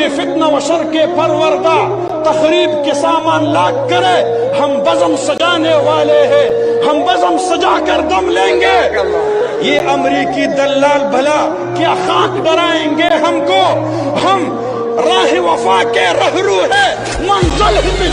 ये फितना व शर के परवरदा तकरीब के सामान लाग करे, हम बज़म सजाने वाले हैं, हम बज़म सजा कर दम लेंगे। ये अमरीकी दल्लाल भला क्या खाक डराएंगे हमको, हम राह वफा के रहरू है मंजिल ही।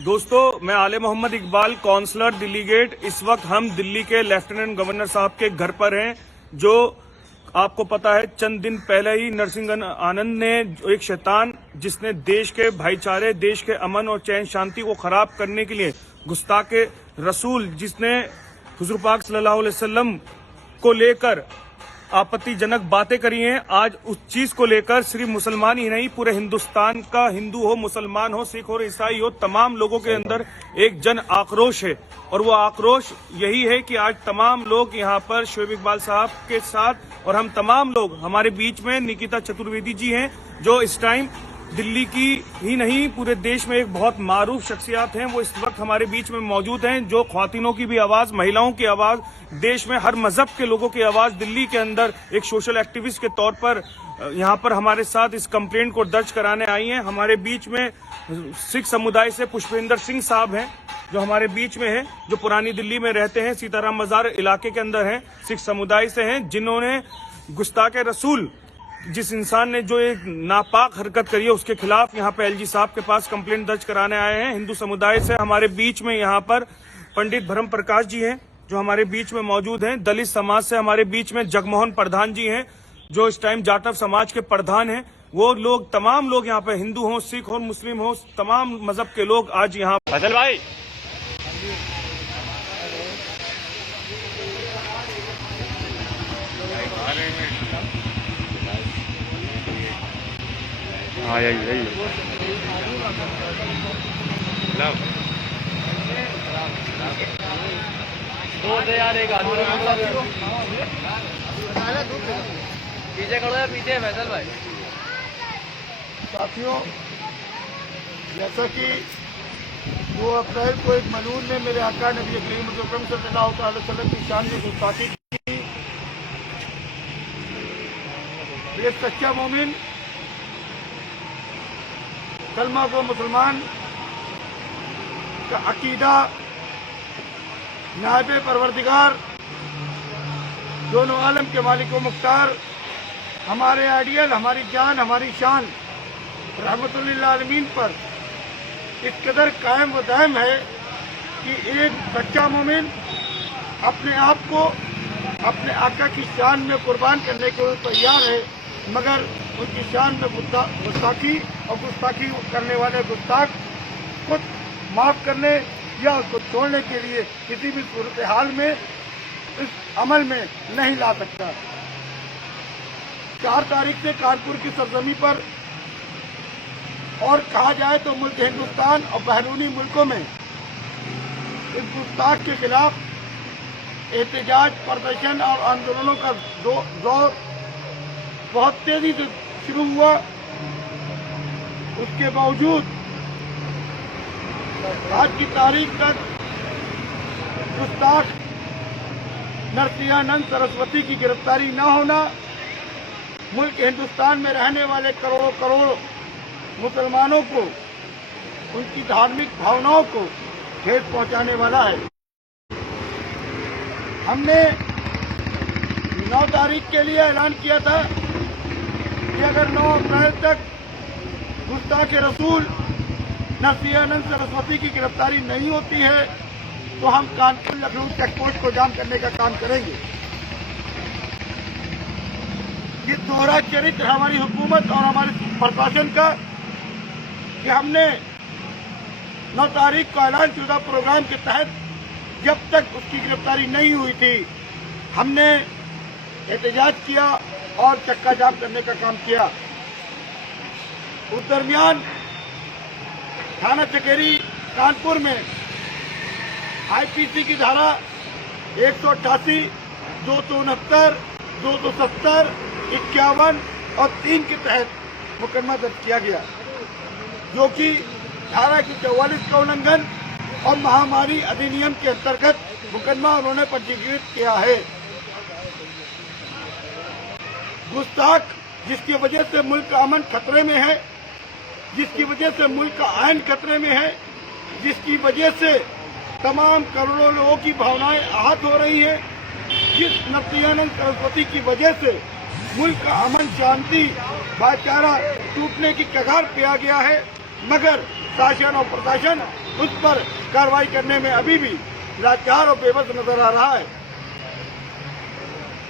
दोस्तों, मैं आले मोहम्मद इकबाल, काउंसलर दिल्ली गेट। इस वक्त हम दिल्ली के लेफ्टिनेंट गवर्नर साहब के घर पर हैं। जो आपको पता है, चंद दिन पहले ही नरसिंह आनंद ने, एक शैतान जिसने देश के भाईचारे, देश के अमन और चैन शांति को खराब करने के लिए, गुस्ताखे रसूल जिसने हुजूर पाक सल्लल्लाहु अलैहि वसल्लम को लेकर आपत्तिजनक बातें करी हैं, आज उस चीज को लेकर सिर्फ मुसलमान ही नहीं, पूरे हिंदुस्तान का, हिंदू हो, मुसलमान हो, सिख हो, ईसाई हो, तमाम लोगों के अंदर एक जन आक्रोश है। और वो आक्रोश यही है कि आज तमाम लोग यहाँ पर शोएब इकबाल साहब के साथ, और हम तमाम लोग, हमारे बीच में निकिता चतुर्वेदी जी हैं, जो इस टाइम दिल्ली की ही नहीं पूरे देश में एक बहुत मारूफ शख्सियत हैं। वो इस वक्त हमारे बीच में मौजूद हैं, जो ख्वातीनों की भी आवाज, महिलाओं की आवाज, देश में हर मजहब के लोगों की आवाज, दिल्ली के अंदर एक सोशल एक्टिविस्ट के तौर पर यहाँ पर हमारे साथ इस कंप्लेंट को दर्ज कराने आई हैं। हमारे बीच में सिख समुदाय से पुष्पेंद्र सिंह साहब हैं, जो हमारे बीच में है, जो पुरानी दिल्ली में रहते हैं, सीताराम बाजार इलाके के अंदर हैं, सिख समुदाय से हैं, जिन्होंने गुस्ताखे रसूल, जिस इंसान ने जो एक नापाक हरकत करी है, उसके खिलाफ यहाँ पे एलजी साहब के पास कंप्लेंट दर्ज कराने आए हैं। हिंदू समुदाय से हमारे बीच में यहाँ पर पंडित भरम प्रकाश जी हैं, जो हमारे बीच में मौजूद हैं। दलित समाज से हमारे बीच में जगमोहन प्रधान जी हैं, जो इस टाइम जाटव समाज के प्रधान हैं। वो लोग, तमाम लोग यहाँ पे, हिंदू हो, सिख हो, मुस्लिम हो, तमाम मजहब के लोग आज यहाँ। फैसल भाई, हाँ यही यार, एक आदमी पीछे खड़ो है, पीछे फैसल भाई। साथियों, जैसा कि 2 अप्रैल को एक मलून ने मेरे आका नबी करीम सल्लल्लाहु अलैहि वसल्लम की शान में गुस्ताखी की, ये सच्चा मोमिन, कलमा को मुसलमान का अकीदा, नायब परवरदिगार, दोनों आलम के मालिक व मुख्तार, हमारे आइडियल, हमारी जान, हमारी शान रहमतुल लिल आलमीन पर इस कदर कायम व दायम है कि एक सच्चा मोमिन अपने आप को अपने आका की शान में कुर्बान करने को तैयार है, मगर उनकी शान में गुस्ताखी और गुस्ताखी करने वाले गुस्ताख को माफ करने या उसको छोड़ने के लिए किसी भी सूरत हाल में इस अमल में नहीं ला सकता। 4 तारीख से कानपुर की सरजमी पर, और कहा जाए तो मुल्क हिंदुस्तान और बैरूनी मुल्कों में इस गुस्ताख के खिलाफ एहतजाज, प्रदर्शन और आंदोलनों का दौर बहुत तेजी से शुरू हुआ। उसके बावजूद आज की तारीख तक गुस्ताख नरसिंहानंद सरस्वती की गिरफ्तारी न होना मुल्क हिंदुस्तान में रहने वाले करोड़ों करोड़ मुसलमानों को, उनकी धार्मिक भावनाओं को ठेस पहुंचाने वाला है। हमने 9 तारीख के लिए ऐलान किया था कि अगर 9 अप्रैल तक गुस्ताखे रसूल नरसिंहानंद सरस्वती की गिरफ्तारी नहीं होती है तो हम कानपुर लखनऊ चेकपोस्ट को जाम करने का काम करेंगे। ये दोहरा चरित्र हमारी हुकूमत और हमारे प्रशासन का कि हमने 9 तारीख को ऐलान शुदा प्रोग्राम के तहत जब तक उसकी गिरफ्तारी नहीं हुई थी हमने एहतजाज किया और चक्का जाम करने का काम किया। उस दरमियान थाना चकेरी कानपुर में आईपीसी की धारा 188, 269, 270, 51 और 3 के तहत मुकदमा दर्ज किया गया, जो कि धारा की 44 का उल्लंघन और महामारी अधिनियम के अंतर्गत मुकदमा उन्होंने पंजीकृत किया है। गुस्ताख, जिसकी वजह से मुल्क का अमन खतरे में है, जिसकी वजह से मुल्क का आयन खतरे में है, जिसकी वजह से तमाम करोड़ों लोगों की भावनाएं आहत हो रही हैं, जिस नरसिंहानंद सरस्वती की वजह से मुल्क का अमन, शांति, भाईचारा टूटने की कगार पे आ गया है, मगर शासन और प्रशासन उस पर कार्रवाई करने में अभी भी लाचार और बेबस नजर आ रहा है।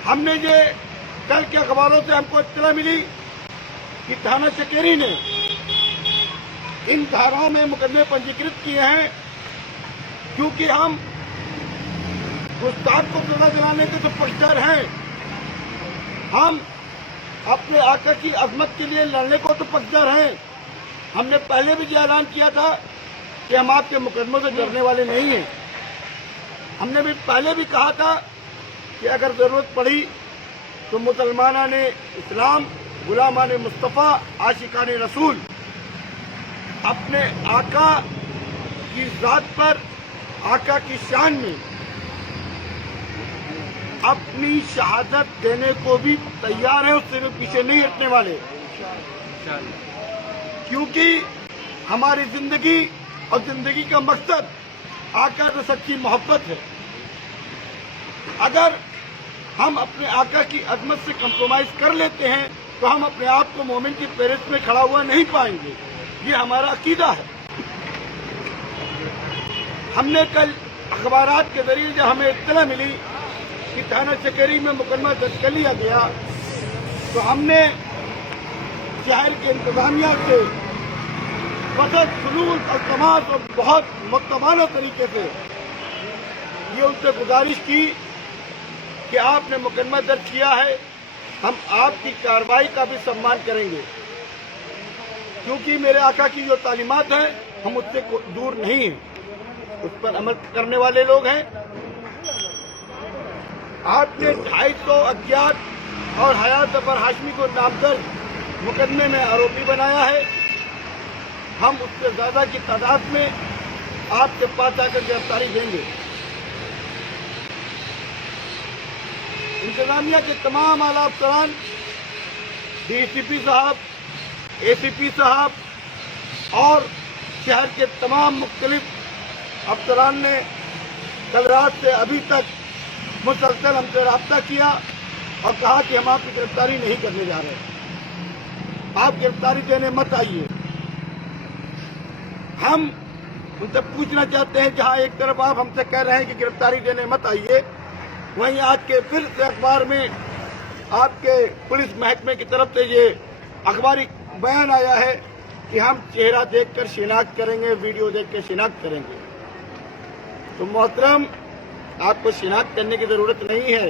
हमने ये कल के अखबारों से हमको इत्तला मिली कि थाना चकेरी ने इन धाराओं में मुकदमे पंजीकृत किए हैं क्योंकि हम गुस्ताख को सजा दिलाने के तो पक्षधर हैं, हम अपने आका की अजमत के लिए लड़ने को तो पक्षधर हैं। हमने पहले भी ये ऐलान किया था कि हम आपके मुकदमों से डरने वाले नहीं हैं। हमने भी पहले भी कहा था कि अगर जरूरत पड़ी तो मुसलमानान इस्लाम, गुलामान मुस्तफ़ा, आशिकान रसूल अपने आका की जात पर, आका की शान में अपनी शहादत देने को भी तैयार है, उससे भी पीछे नहीं हटने वाले, क्योंकि हमारी जिंदगी और जिंदगी का मकसद आका से सच्ची मोहब्बत है। अगर हम अपने आका की अजमत से कंप्रोमाइज कर लेते हैं तो हम अपने आप को मोमिन की पेरिस में खड़ा हुआ नहीं पाएंगे, ये हमारा अकीदा है। हमने कल अखबारात के जरिए जब हमें इत्तला मिली कि थाना चकेरी में मुकदमा दर्ज कर लिया गया, तो हमने शहर के इंतजामिया से बदत सलूक और तमाश और बहुत मुतबाना तरीके से ये उनसे गुजारिश की कि आपने मुकदमा दर्ज किया है, हम आपकी कार्रवाई का भी सम्मान करेंगे, क्योंकि मेरे आका की जो तालीमात हैं हम उससे दूर नहीं हैं, उस पर अमल करने वाले लोग हैं। आपने 250 अज्ञात और हयात जफर हाशमी को नामजद मुकदमे में आरोपी बनाया है। हम उससे ज्यादा की तादाद में आपके पास आकर गिरफ्तारी देंगे। इंतजामिया के तमाम आला अफसरान, डीसीपी साहब, एसीपी साहब और शहर के तमाम मुख्तलिफ अफसरान ने कल रात से अभी तक मुसलसल हमसे रब्ता किया और कहा कि हम आपकी गिरफ्तारी नहीं करने जा रहे, आप गिरफ्तारी देने मत आइए। हम उनसे पूछना चाहते हैं, जहां एक तरफ आप हमसे कह रहे हैं कि गिरफ्तारी देने मत आइए, वहीं आज के फिर से अखबार में आपके पुलिस महकमे की तरफ से ये अखबारी बयान आया है कि हम चेहरा देखकर शिनाख्त करेंगे, वीडियो देखकर शिनाख्त करेंगे। तो मोहतरम, आपको शिनाख्त करने की जरूरत नहीं है।